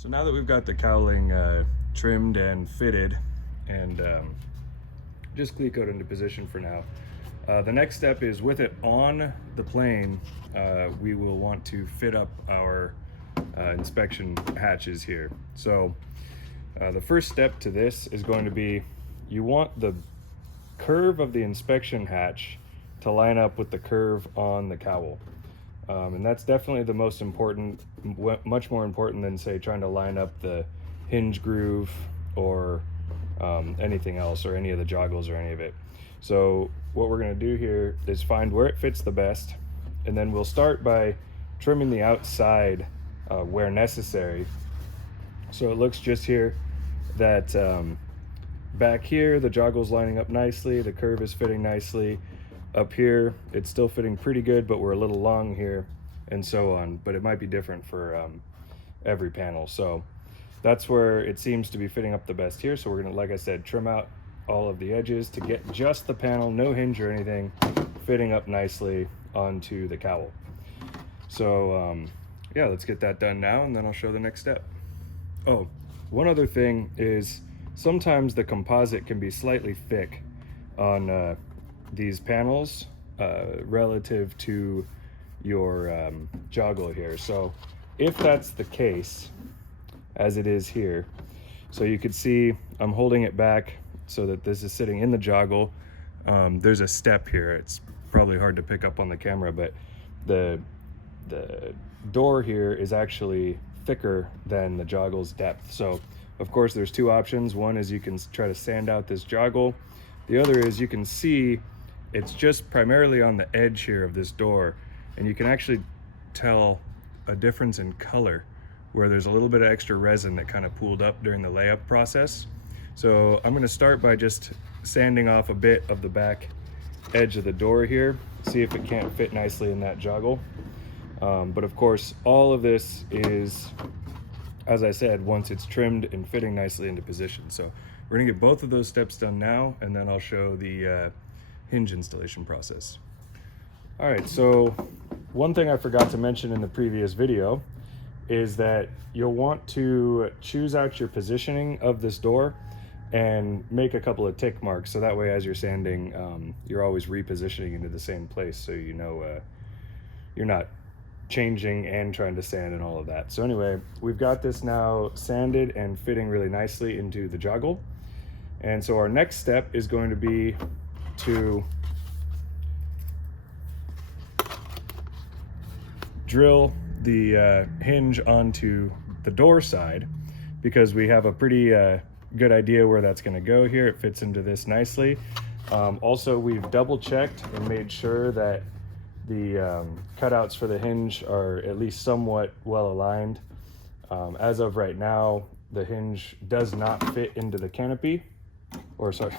So now that we've got the cowling trimmed and fitted and just cleat coat into position for now, the next step is with it on the plane, we will want to fit up our inspection hatches here. So the first step to this is going to be, you want the curve of the inspection hatch to line up with the curve on the cowl. And that's definitely the most important, much more important than, say, trying to line up the hinge groove or anything else, or any of the joggles or any of it. So what we're going to do here is find where it fits the best, and then we'll start by trimming the outside where necessary. So it looks just here that back here the joggle's lining up nicely, the curve is fitting nicely. Up here it's still fitting pretty good, but we're a little long here, and so on. But it might be different for every panel. So that's where it seems to be fitting up the best here. So we're gonna, like I said, trim out all of the edges to get just the panel, no hinge or anything, fitting up nicely onto the cowl. So yeah, let's get that done now, and then I'll show the next step. Oh, one other thing is sometimes the composite can be slightly thick on these panels relative to your joggle here. So if that's the case, as it is here, so you could see I'm holding it back so that this is sitting in the joggle. There's a step here. It's probably hard to pick up on the camera, but the door here is actually thicker than the joggle's depth. So of course there's two options. One is you can try to sand out this joggle. The other is you can see it's just primarily on the edge here of this door, and you can actually tell a difference in color where there's a little bit of extra resin that kind of pooled up during the layup process. So I'm going to start by just sanding off a bit of the back edge of the door here, see if it can't fit nicely in that joggle. But of course all of this is, as I said, once it's trimmed and fitting nicely into position. So we're gonna get both of those steps done now, and then I'll show the hinge installation process. All right, so one thing I forgot to mention in the previous video is that you'll want to choose out your positioning of this door and make a couple of tick marks, so that way as you're sanding, you're always repositioning into the same place, so you know you're not changing and trying to sand and all of that. So anyway, we've got this now sanded and fitting really nicely into the joggle. And so our next step is going to be to drill the hinge onto the door side, because we have a pretty good idea where that's going to go here. It fits into this nicely. Also, we've double checked and made sure that the cutouts for the hinge are at least somewhat well aligned. As of right now, the hinge does not fit into the canopy, or sorry,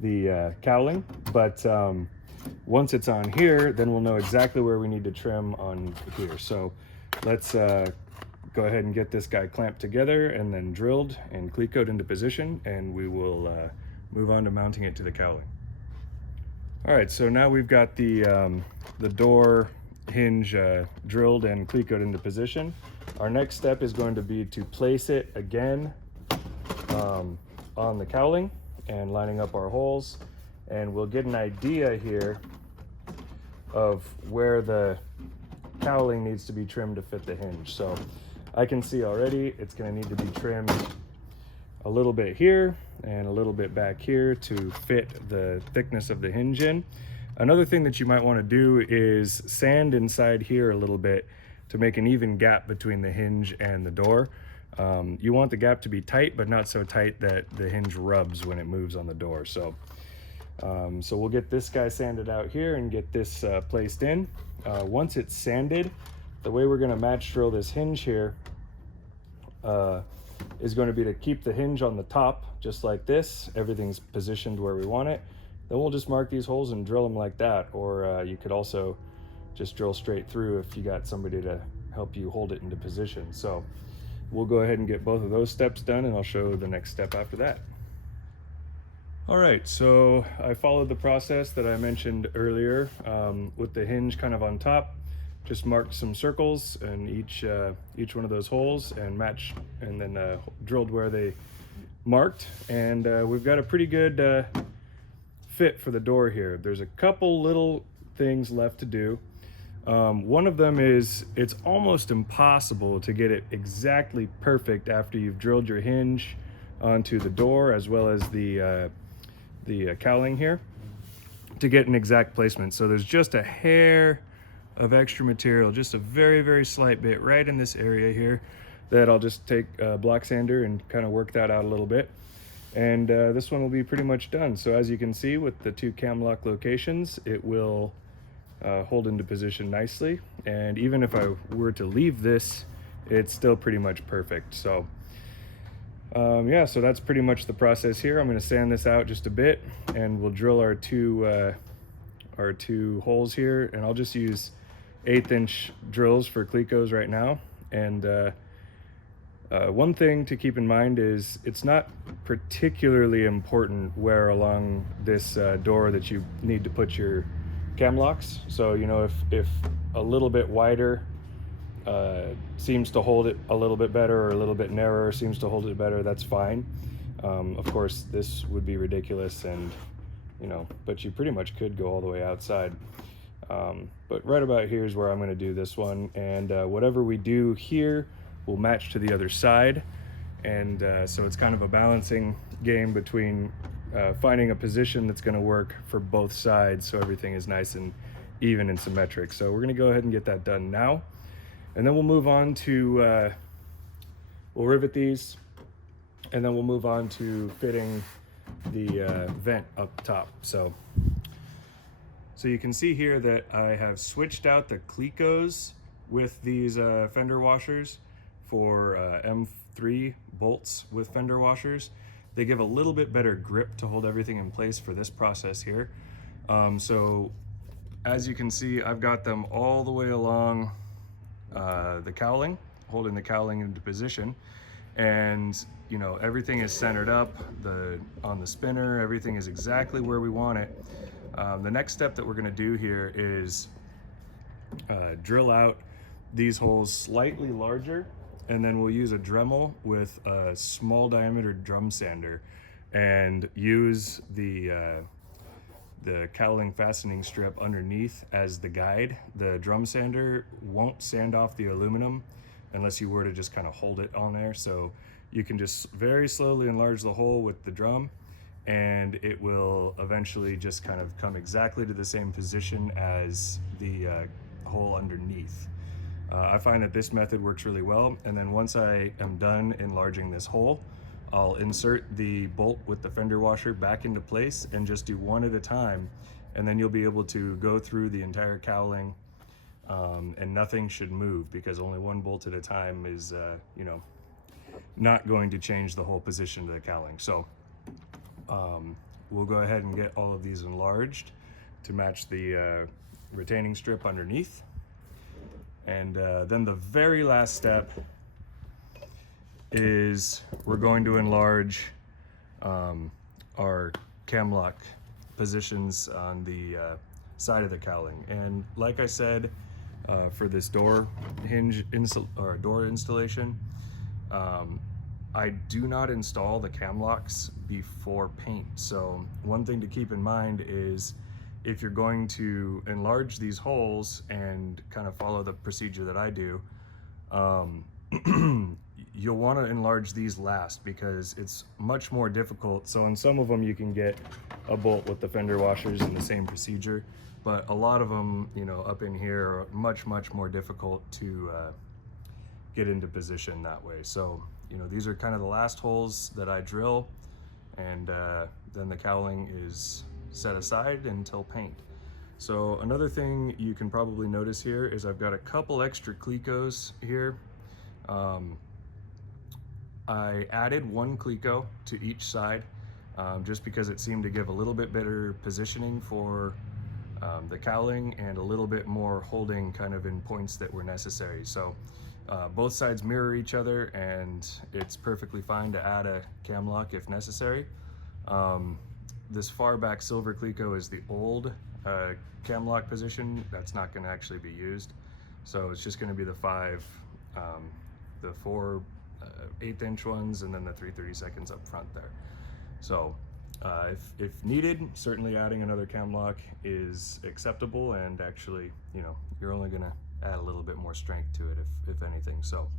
the cowling, but once it's on here, then we'll know exactly where we need to trim on here. So let's go ahead and get this guy clamped together and then drilled and cleat coat into position, and we will move on to mounting it to the cowling. All right, so now we've got the door hinge drilled and cleat coat into position. Our next step is going to be to place it again on the cowling and lining up our holes, and we'll get an idea here of where the cowling needs to be trimmed to fit the hinge. So I can see already it's going to need to be trimmed a little bit here and a little bit back here to fit the thickness of the hinge in. Another thing that you might want to do is sand inside here a little bit to make an even gap between the hinge and the door. You want the gap to be tight, but not so tight that the hinge rubs when it moves on the door. So we'll get this guy sanded out here and get this placed in. Once it's sanded, the way we're going to match drill this hinge here is going to be to keep the hinge on the top just like this. Everything's positioned where we want it. Then we'll just mark these holes and drill them like that, or you could also just drill straight through if you got somebody to help you hold it into position. So we'll go ahead and get both of those steps done, and I'll show the next step after that. All right, so I followed the process that I mentioned earlier with the hinge kind of on top. just marked some circles in each one of those holes and matched, and then drilled where they marked, and we've got a pretty good fit for the door here. There's a couple little things left to do. One of them is it's almost impossible to get it exactly perfect after you've drilled your hinge onto the door, as well as the cowling here, to get an exact placement. So there's just a hair of extra material, just a very, very slight bit right in this area here, that I'll just take a block sander and kind of work that out a little bit. And this one will be pretty much done. So as you can see, with the two cam lock locations, it will hold into position nicely. And even if I were to leave this, it's still pretty much perfect. So yeah, so that's pretty much the process here. I'm going to sand this out just a bit, and we'll drill our two holes here. And I'll just use 1/8 inch drills for clecos right now. And one thing to keep in mind is it's not particularly important where along this door that you need to put your cam locks. So, you know, if a little bit wider seems to hold it a little bit better, or a little bit narrower seems to hold it better, that's fine. Of course, this would be ridiculous, and you know, but you pretty much could go all the way outside. But right about here is where I'm going to do this one, and whatever we do here will match to the other side. And so it's kind of a balancing game between finding a position that's going to work for both sides, so everything is nice and even and symmetric. So we're going to go ahead and get that done now, and then we'll move on to we'll rivet these, and then we'll move on to fitting the vent up top. So you can see here that I have switched out the clecos with these fender washers for M3 bolts with fender washers. They give a little bit better grip to hold everything in place for this process here. So as you can see, I've got them all the way along the cowling, holding the cowling into position. And you know, everything is centered up on the spinner. Everything is exactly where we want it. The next step that we're going to do here is drill out these holes slightly larger, and then we'll use a Dremel with a small diameter drum sander and use the cowling fastening strip underneath as the guide. The drum sander won't sand off the aluminum unless you were to just kind of hold it on there. So you can just very slowly enlarge the hole with the drum, and it will eventually just kind of come exactly to the same position as the hole underneath. I find that this method works really well. And then once I am done enlarging this hole, I'll insert the bolt with the fender washer back into place and just do one at a time. And then you'll be able to go through the entire cowling, and nothing should move, because only one bolt at a time is, you know, not going to change the whole position of the cowling. So we'll go ahead and get all of these enlarged to match the retaining strip underneath. And then the very last step is we're going to enlarge our cam lock positions on the side of the cowling. And like I said, for this door hinge door installation, I do not install the cam locks before paint. So one thing to keep in mind is, if you're going to enlarge these holes and kind of follow the procedure that I do, you'll want to enlarge these last, because it's much more difficult. So in some of them you can get a bolt with the fender washers in the same procedure, but a lot of them, you know, up in here are much more difficult to get into position that way. So, you know, these are kind of the last holes that I drill, and then the cowling is set aside until paint. So another thing you can probably notice here is I've got a couple extra clecos here. I added one cleco to each side, just because it seemed to give a little bit better positioning for the cowling, and a little bit more holding kind of in points that were necessary. So both sides mirror each other, and it's perfectly fine to add a cam lock if necessary. This far back silver cleco is the old cam lock position. That's not going to actually be used. So it's just going to be the the four 1/8 inch ones, and then the 3/32 up front there. So if needed, certainly adding another cam lock is acceptable, and actually, you know, you're only going to add a little bit more strength to it if anything. So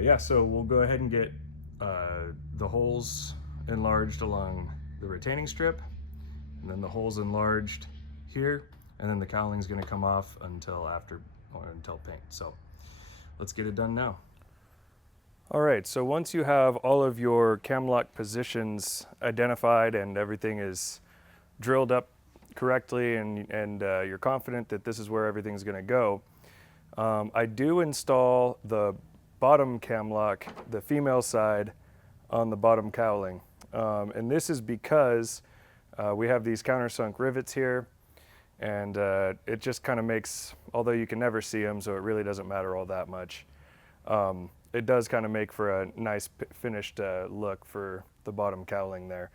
yeah, so we'll go ahead and get the holes enlarged along the retaining strip, and then the holes enlarged here, and then the cowling is going to come off until paint. So let's get it done now. All right, so once you have all of your cam lock positions identified and everything is drilled up correctly, and you're confident that this is where everything's going to go, I do install the bottom cam lock, the female side, on the bottom cowling. And this is because we have these countersunk rivets here, and it just kind of makes, although you can never see them, so it really doesn't matter all that much, it does kind of make for a nice finished look for the bottom cowling there.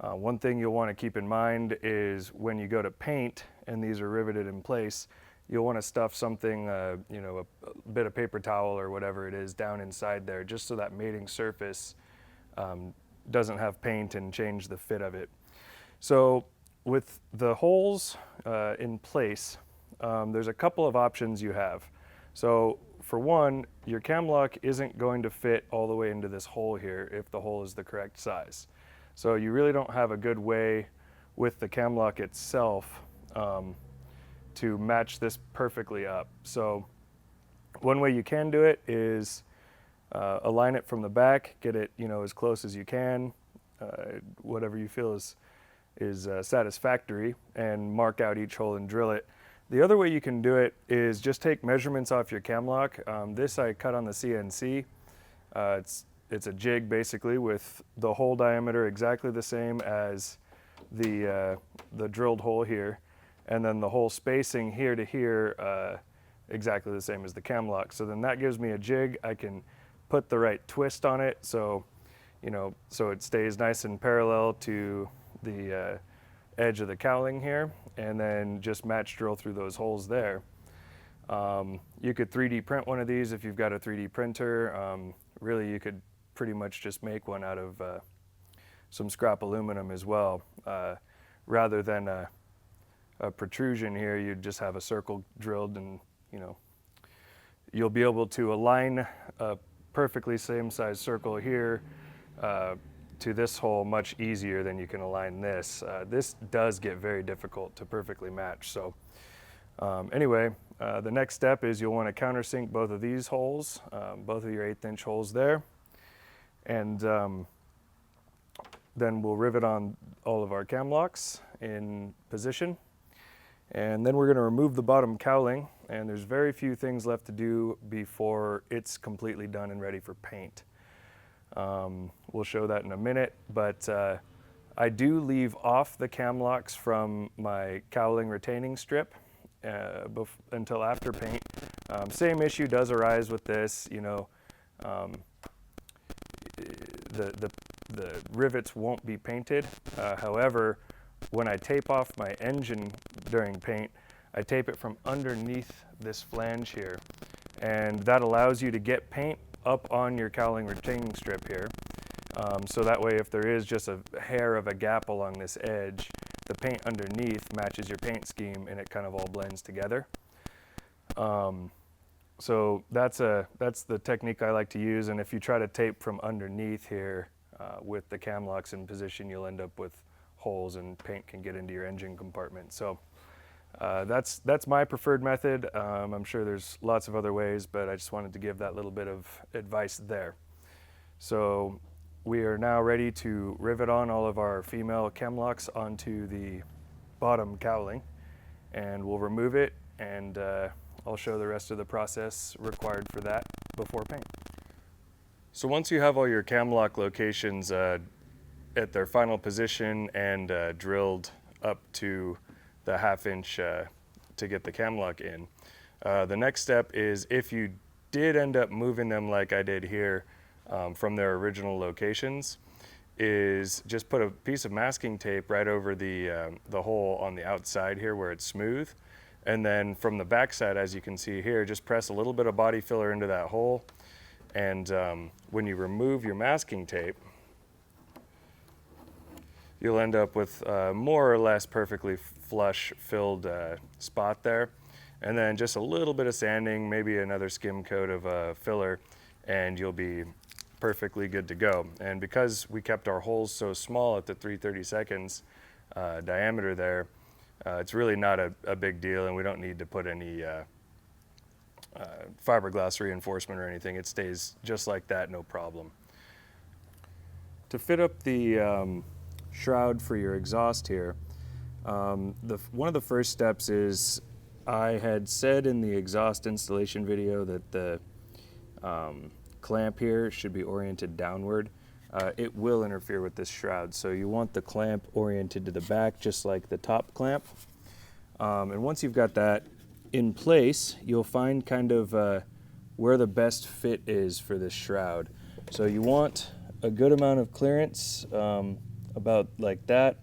One thing you'll want to keep in mind is when you go to paint and these are riveted in place, you'll want to stuff something, you know, a bit of paper towel or whatever it is down inside there, just so that mating surface doesn't have paint and change the fit of it. So with the holes in place, there's a couple of options you have. So for one, your cam lock isn't going to fit all the way into this hole here if the hole is the correct size. So you really don't have a good way with the cam lock itself to match this perfectly up. So one way you can do it is align it from the back, get it, you know, as close as you can, whatever you feel is satisfactory, and mark out each hole and drill it. The other way you can do it is just take measurements off your cam lock. This I cut on the CNC. It's a jig basically with the hole diameter exactly the same as the drilled hole here, and then the hole spacing here to here exactly the same as the cam lock. So then that gives me a jig. I can put the right twist on it, so you know, so it stays nice and parallel to the edge of the cowling here, and then just match drill through those holes there. You could 3D print one of these if you've got a 3D printer. Really, you could pretty much just make one out of some scrap aluminum as well. Rather than a protrusion here, you'd just have a circle drilled, and you know, you'll be able to align a perfectly same size circle here to this hole much easier than you can align this. This does get very difficult to perfectly match. So anyway, the next step is you'll want to countersink both of these holes, both of your 1/8 inch holes there, and then we'll rivet on all of our cam locks in position. And then we're going to remove the bottom cowling, and there's very few things left to do before it's completely done and ready for paint. We'll show that in a minute, but I do leave off the cam locks from my cowling retaining strip until after paint. Same issue does arise with this, you know, the rivets won't be painted. However, when I tape off my engine during paint, I tape it from underneath this flange here, and that allows you to get paint up on your cowling retaining strip here. So that way, if there is just a hair of a gap along this edge, the paint underneath matches your paint scheme and it kind of all blends together. So that's the technique I like to use, and if you try to tape from underneath here with the cam locks in position, you'll end up with holes and paint can get into your engine compartment. So that's my preferred method. I'm sure there's lots of other ways, but I just wanted to give that little bit of advice there. So we are now ready to rivet on all of our female cam locks onto the bottom cowling, and we'll remove it, and I'll show the rest of the process required for that before paint. So once you have all your cam lock locations at their final position and drilled up to the 1/2 inch to get the cam lock in, the next step is, if you did end up moving them like I did here from their original locations, is just put a piece of masking tape right over the hole on the outside here where it's smooth, And then from the back side, as you can see here, just press a little bit of body filler into that hole. And when you remove your masking tape, you'll end up with more or less perfectly flush filled spot there. And then just a little bit of sanding, maybe another skim coat of filler, and you'll be perfectly good to go. And because we kept our holes so small at the 3/32 diameter there, it's really not a big deal, and we don't need to put any fiberglass reinforcement or anything. It stays just like that, no problem. To fit up the shroud for your exhaust here, one of the first steps is, I had said in the exhaust installation video that the clamp here should be oriented downward. It will interfere with this shroud, so you want the clamp oriented to the back, just like the top clamp. And once you've got that in place, you'll find kind of where the best fit is for this shroud. So you want a good amount of clearance, about like that,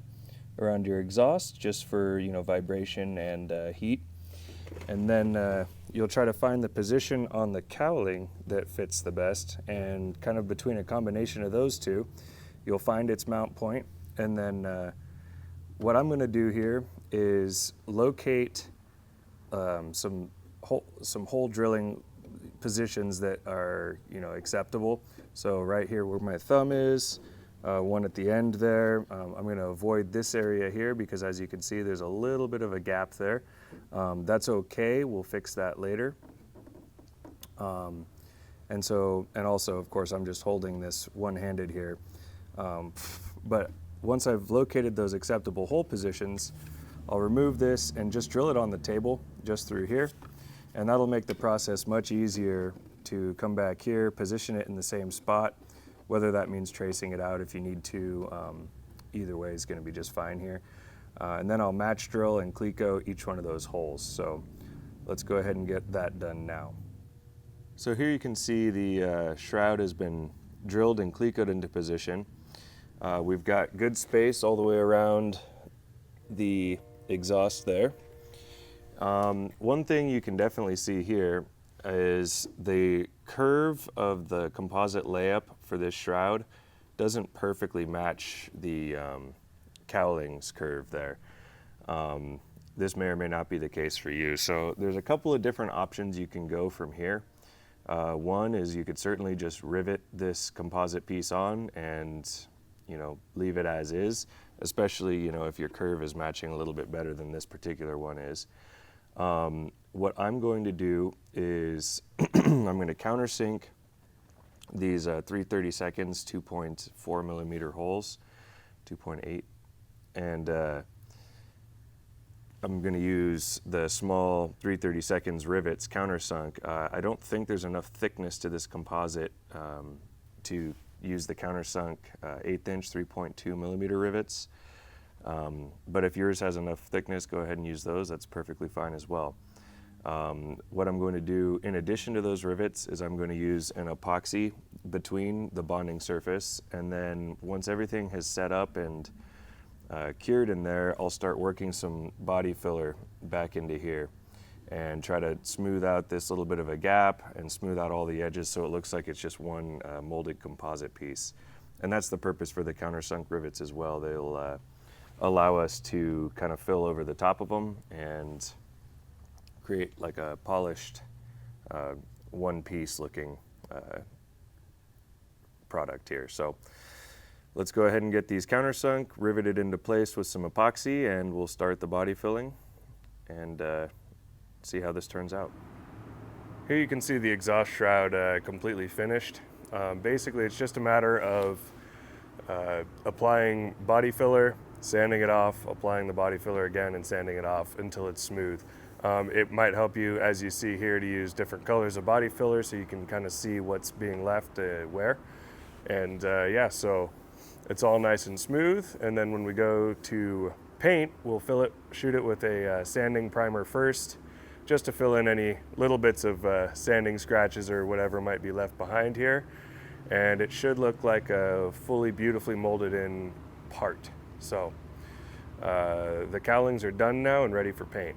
around your exhaust, just for, you know, vibration and heat. And then you'll try to find the position on the cowling that fits the best, and kind of between a combination of those two, you'll find its mount point. And then what I'm going to do here is locate some hole drilling positions that are, you know, acceptable. So right here where my thumb is, one at the end there. I'm going to avoid this area here because, as you can see, there's a little bit of a gap there. That's okay, we'll fix that later. And also, of course, I'm just holding this one-handed here. But once I've located those acceptable hole positions, I'll remove this and just drill it on the table, just through here. And that'll make the process much easier to come back here, position it in the same spot, whether that means tracing it out if you need to. Either way is going to be just fine here. And then I'll match drill and cleco each one of those holes. So let's go ahead and get that done now. So here you can see the shroud has been drilled and clecoed into position. We've got good space all the way around the exhaust there. One thing you can definitely see here is the curve of the composite layup for this shroud doesn't perfectly match the Cowling's curve there. This may or may not be the case for you. So there's a couple of different options you can go from here. One is you could certainly just rivet this composite piece on and, you know, leave it as is, especially, you know, if your curve is matching a little bit better than this particular one is. What I'm going to do is I'm going to countersink these 3/32 2.4 millimeter holes, 2.8, and I'm going to use the small 3/32 rivets countersunk. I don't think there's enough thickness to this composite to use the countersunk 1/8 inch 3.2 millimeter rivets. But if yours has enough thickness, go ahead and use those. That's perfectly fine as well. What I'm going to do in addition to those rivets is I'm going to use an epoxy between the bonding surface, and then once everything has set up and cured in there, I'll start working some body filler back into here and try to smooth out this little bit of a gap and smooth out all the edges so it looks like it's just one molded composite piece. And that's the purpose for the countersunk rivets as well. They'll allow us to kind of fill over the top of them and create like a polished one-piece looking product here. So let's go ahead and get these countersunk riveted into place with some epoxy, and we'll start the body filling and see how this turns out. Here you can see the exhaust shroud completely finished. Basically, it's just a matter of applying body filler, sanding it off, applying the body filler again, and sanding it off until it's smooth. It might help you, as you see here, to use different colors of body filler so you can kind of see what's being left where. And yeah, so it's all nice and smooth. And then when we go to paint, we'll fill it, shoot it with a sanding primer first, just to fill in any little bits of sanding scratches or whatever might be left behind here. And it should look like a fully beautifully molded in part. So the cowlings are done now and ready for paint.